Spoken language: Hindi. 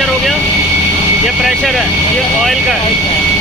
पंचर हो गया, ये प्रेशर है, ये ऑयल का है।